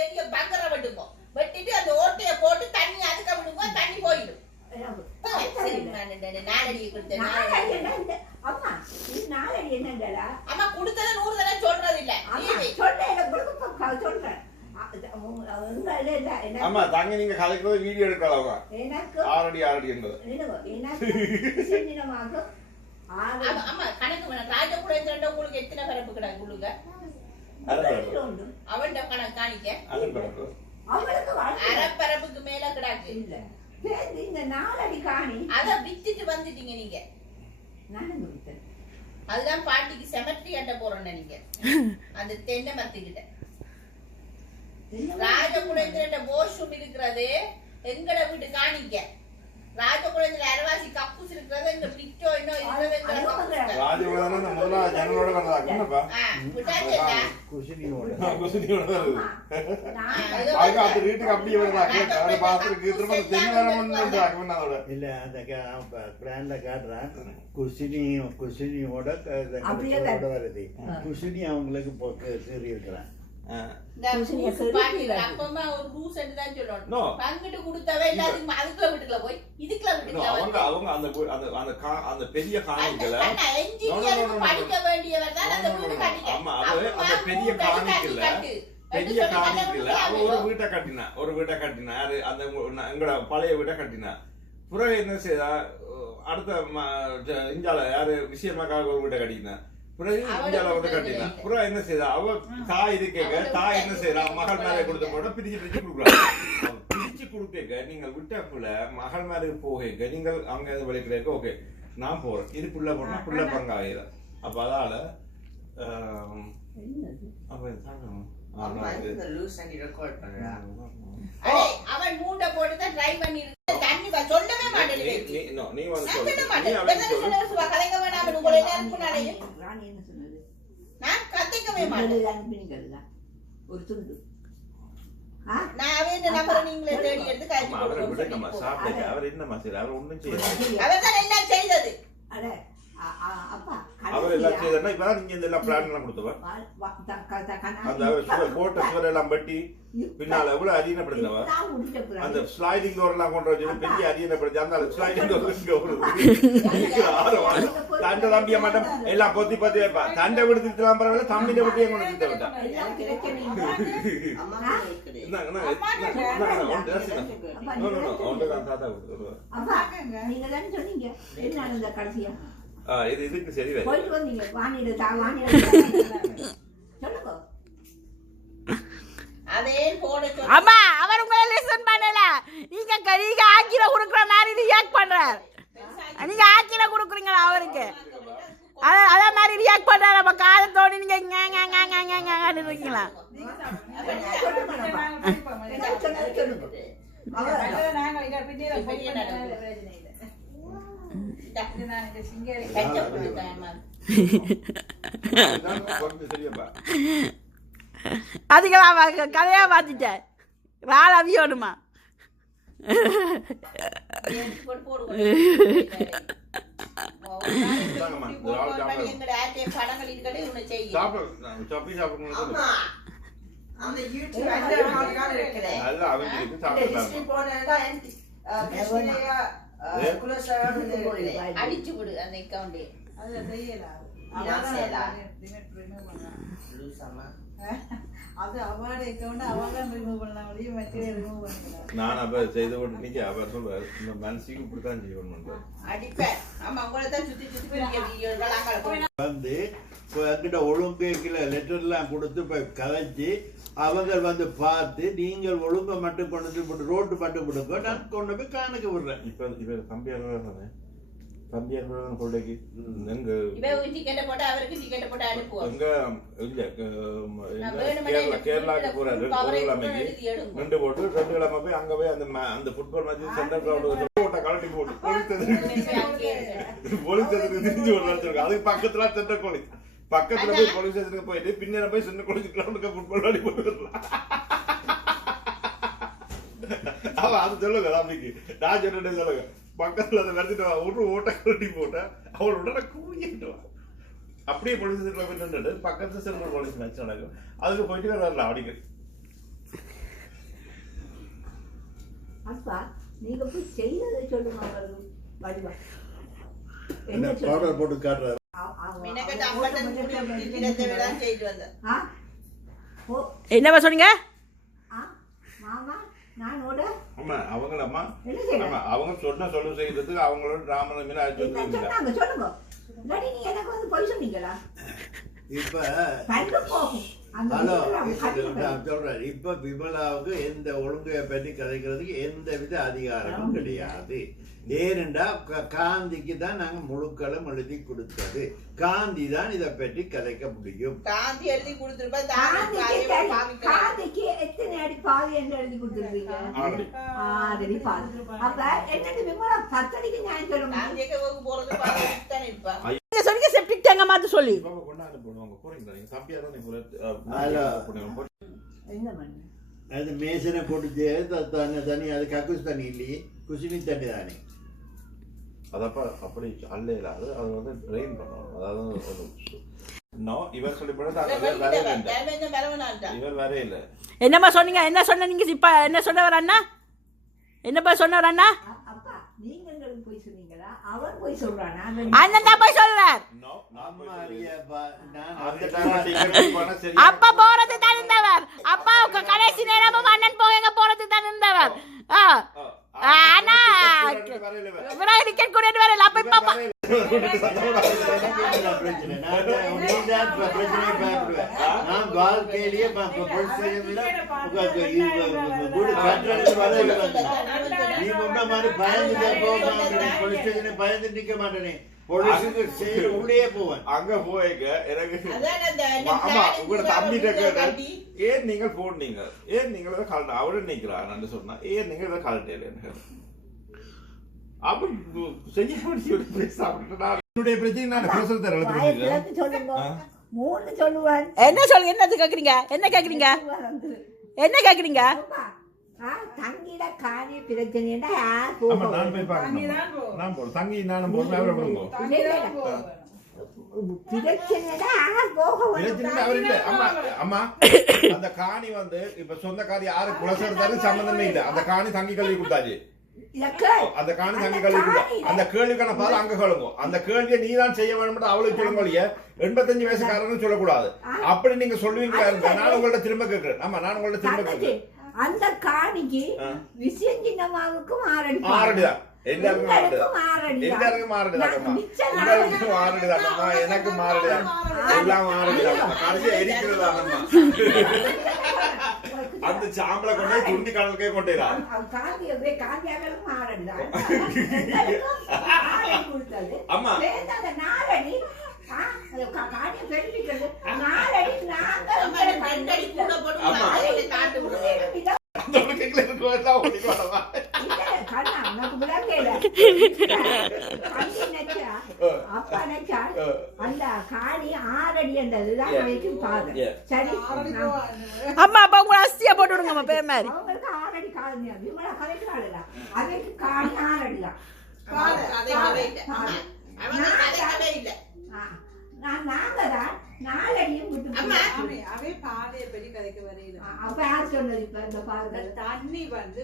பெரிய பங்கரை வெட்டுங்க. வெட்டிட்டு அந்த ஓட்டையை போட்டு தண்ணி அதுக்க விடுங்க, தண்ணி போயிடும். அம்மா கொடுத்தத 100 தடவை சொல்றது இல்ல. ஆமா தாங்க நீங்க கலைக்கிறது வீடியோ எடுக்கலாம். ஆரடி என்பது அம்மா கணக்கு வேணும். ராஜகுலேந்திரன் உங்களுக்கு எத்தனை பரப்பு கிடக்கு கொடுங்க? அவன் கணக்கு காணிக்க அரைப்பரப்புக்கு மேல கிடாக்கு. அத வித்துட்டு வந்துட்டீங்க நீங்க. அதுதான் பாட்டிக்கு செமட்ரி கட்ட போறோம்னு நீங்க அந்த தென்னை மரத்துக்கிட்ட. ராஜகுலேந்திரன் வாஷ்ரூம் இருக்கிறது எங்கட வீட்டு காணிக்க. ராஜகுலேந்திரன் அரவாசி கக்கூஸ் இருக்கிறது எங்க பிட்டோ இன்னும் இருக்கிறது ராஜகுலேந்திரன் முதல்ல ஜனங்களோட வந்ததாக்குனப்பா குசினியோட அது அது வீட்டுக்கு அப்படியே வரதாக்கு அவரை பாத்துருக்கு திரும்ப தென்னவரம் பண்ணாங்க அதோட இல்ல அந்த பிராண்ட்ல காட்றான் குசினியோட அப்படியே வருது குசினி அவங்களுக்கு போட்டு சரி இருக்கிறான் அப்பமா ஒரு ரூல்ஸ் தான் சொல்லணும். பங்கிட்டு கொடுத்தவே எல்லாத்துக்கும் அதுக்குள்ள வீட்டுக்குள்ள போய் இதுக்குள்ள வீட்டுக்குள்ள அந்த பெரிய காணிக்கல படிக்க வேண்டியவர் தான் அந்த வீடு கட்டிக்க. ஆமா அந்த பெரிய காணிக்கல ஒரு வீட்டை கட்டினா அந்த எங்களோட பழைய வீட்டை கட்டினா. பிறகு என்ன செய்தா அடுத்த இந்தியால யாரு விஷயமாக்காக ஒரு வீட்டை கட்டினா. பிறகு இந்தியால வந்து கட்டினா. பிறகு என்ன செய்தா அவ தாய் இருக்கேங்க தாய் என்ன செய்யறா மகள் மேலே கொடுத்த போட பிரிச்சு கொடுக்குறாங்க. பிரிச்சு கொடுக்க நீங்கள் விட்டப்புல மகள் மேலே போக நீங்கள் அங்க வலிக்கிறீங்க. ஓகே நான் போறேன் இது புள்ள போனா புள்ள பங்கு ஆயிரும். அப்ப அதால அவன் மூண்டை போட்டுதான் ட்ரை பண்ணி தண்ணி சொல்லவே மாட்டேன். நான் கத்திக்கவே மாட்டேன். ஒரு துண்டு நான் அவன் நம்பரை நீங்களே தேடி எடுத்து அவர் என்னமா செய்யற அவர் ஒண்ணும் செய்யல. அவர் தான் எல்லாம் செய்தது. அவர் எல்லாம் செய்தா இப்ப நீங்க இந்த எல்லாம் பிளான் எல்லாம் கொடுத்தவா அந்த போட்ட சுவர் எல்லாம் பட்டி பின்னால எவ்வளவு அரியணப்படுத்தினவா அந்த ஸ்லைடிங் டோர் எல்லாம் கொண்டு வச்சு பெரிய அரியணப்படுத்தி அந்த ஸ்லைடிங் டோர் தண்டை தம்பிய மாட்டோம் எல்லாம் பொத்தி பத்தி வைப்பா. தண்டை விடுத்துலாம் பரவாயில்ல தம்பிட்ட விட்டு கொண்டு விட்டு விட்டா இதுக்கு சரி அம்மா அவர் உங்களை லிசன் பண்ணல. நீங்க ஆக்கில குடுக்குற மாதிரி ரியாக்ட் பண்றார். நீங்க ஆக்கில குடுக்குறீங்களா அவருக்கு அதே மாதிரி ரியாக்ட் பண்றாரு. நம்ம காலத்தோடு நீங்க இருக்கீங்களா? அதுங்களா கதையா பார்த்துட்டேன் ரால் அவியோடுமா அடிச்சு விடு அந்த அக்கவுண்ட் நான் அப்ப செய்த உடனே அவர் சொல்றாரு இந்த மனசுக்கு இப்படித்தான் ஜீவன் பண்றாரு வந்து என்கிட்ட ஒழுங்குல லெட்டர் எல்லாம் கொடுத்து போய் கலைச்சி அவங்க வந்து பார்த்து நீங்கள் ஒழுங்கை மட்டும் கொண்டு போட்டு ரோட்டு மட்டும் கொடுக்க நான் கொண்டு போய் காணுக்கு விடுறேன். இப்ப தம்பியாக கொள்ளைக்கு எங்க கேரளாக்கு போறாரு ரெண்டு போட்டு 2 கிழமை போய் அங்க போய் அந்த ஃபுட்பால் மேட்ச் சென்டர் கிரவுண்ட் கலட்டி போட்டு போலீஸ் திரிஞ்சு விடுறாரு. அதுக்கு பக்கத்துல சென்டர் கோழி பக்கத்துல போய் போலீஸ் ஸ்டேஷனுக்கு போயிட்டு பின்னர போய் சின்ன கோழி கிரவுண்டுக்கு ஃபுட்பால் விளையாடி போட்டு அவன் அது சொல்லுங்க தம்பிக்கு நான் சொன்ன சொல்லுங்க பக்கத்துல அதை வெறுத்துட்டு ஒரு ஓட்ட கட்டி போட்ட அவள் உடனே கூறிட்டுவான். அப்படியே போலீஸ் போயிட்டு பக்கத்துல சென்ட்ரல் போலீஸ் மேட்ச் நடக்கும் அதுக்கு போயிட்டு வரல அடிக்கடி அப்பா நீங்க போய் செய்யறதை சொல்லுங்க அவங்களுக்கு வடிவா என்ன பவுடர் போட்டு காட்டுறாரு. மினக்கட்ட அம்பட்டன் முடி திக்கிறதை விட செய்து வந்தேன். என்னப்பா சொன்னீங்க? மாமா நானோட அம்மா அவங்களம்மா என்ன செய்யலாம்? ஆமா அவங்க சொல்லு செய்யறதுக்கு அவங்களோட ராமன மீன் ஆச்சு சொன்னாங்க சொல்லுங்க. இல்லாட்டி நீ எனக்கு வந்து பொய் சொன்னீங்களா? இப்ப கண்டு போகும். அந்த ஹலோ விஷயத்துல நான் சொல்றேன். இப்ப விமலாவுக்கு எந்த ஒழுங்கையை பற்றி கதைக்கிறதுக்கு எந்த வித அதிகாரமும் கிடையாது. ஏனென்றா காந்திக்கு தான் நாங்க முழுக்களும் எழுதி கொடுத்தது. காந்தி தான் இதை பற்றி கதைக்க முடியும். காந்தி எழுதி கொடுத்திருப்பா காந்திக்கு எத்தனை அடி பாதி என்று எழுதி கொடுத்துருக்கீங்க? 6 அடி பாதி. அப்ப என்னது விமலா 10 அடிக்கு நியாயம் சொல்ல முடியும்? காந்திக்கு போறது பாதித்தான் இருப்பா. நீங்க சொன்னீங்க செப்டிக் டேங்க மாத்த சொல்லி. கொண்டாந்து போடுவாங்க போறீங்களா நீங்க தம்பியா தான் என்ன பண்ணு? அது மேசனை போட்டு தண்ணி அது கக்கூஸ் தண்ணி இல்லையே, குசினி தண்ணி தானே. அதப்ப அப்படி அல்ல இல்லாது அது வந்து ட்ரெயின் பண்ணணும். அதாவது இவர் சொல்லி இவர் வேற இல்ல. என்னப்பா சொன்னீங்க? என்ன சொன்ன நீங்க? இப்ப என்ன சொன்னவர் அண்ணா? என்னப்பா சொன்னவர் அண்ணா? அப்பா நீங்க போய் சொன்னீங்களா? அவர் போய் சொல்றானா? அண்ணன் தான் போய் சொல்றார். அப்பா போறது தான் இருந்தவர். அப்பாவுக்கு கடைசி நேரமும் அண்ணன் போக போறது தான் இருந்தவர். ஆனா டிக்கெட் கூட வரல. அப்ப இப்ப நான் வாழ்க்கையிலேயே நீ முன்ன மாதிரி பயந்து நிக்க மாட்டேனே. உள்ளே போவேன். அங்க போய்க்க எனக்கு ஆமா உங்களோட தம்பிட்ட ஏன் நீங்க போனீங்க, ஏன் நீங்க இதை கலட்ட அவரு நிக்கிறான்னு சொன்னா ஏன் நீங்க இதை கலட்டல அப்படி செய்ய என்னுடைய பிரச்சனை நான் பேசுறது என்ன சொல்லுங்க? என்னது கேக்குறீங்க? என்ன கேக்குறீங்க? என்ன கேக்குறீங்க? தங்கிட காணி பிரச்சனைடா யார் நான் போய் பார்க்கணும். நான் போறேன் தங்கி நானும் போறேன் அவரை விடுங்க. பிரச்சனைடா யார் போக பிரச்சனை அவர் இல்ல. அம்மா அம்மா அந்த காணி வந்து இப்ப சொந்தக்காரி யாரு குலசேர்த்தாரு சம்பந்தமே இல்ல. அந்த காணி தங்கி கல்வி கொடுத்தாச்சு. அந்த காணி தங்கி கல்வி கொடுத்தா அந்த கேள்விக்கான பாரு அங்க கேளுங்க. அந்த கேள்வியை நீ தான் செய்ய வேண்டும் அவளுக்கு சொல்லுங்க. 85 வயசுக்காரன்னு சொல்லக்கூடாது. அப்படி நீங்க சொல்லுவீங்களா? நான் உங்கள்ட்ட திரும்ப கேட்கிறேன். ஆமா நான் உங்கள்ட்ட திரும்ப கேட்கிறேன். அந்த காணிக்கு விஷயம் சின்னமாவுக்கும் 6 அடி எல்லாருக்கும் மாறடிதான். எனக்கு மாறடிதான். எல்லாம் மாறடிதான். கடைசியா எரிக்கிறதானம்மா அந்த சாம்பலை கொண்டு துண்டி கடலுக்கே கொண்டுறான். ஆமா அம்மா அப்பா உங்களை அஸ்தியா போட்டு விடுங்க பேர் மாதிரி. தண்ணி வந்து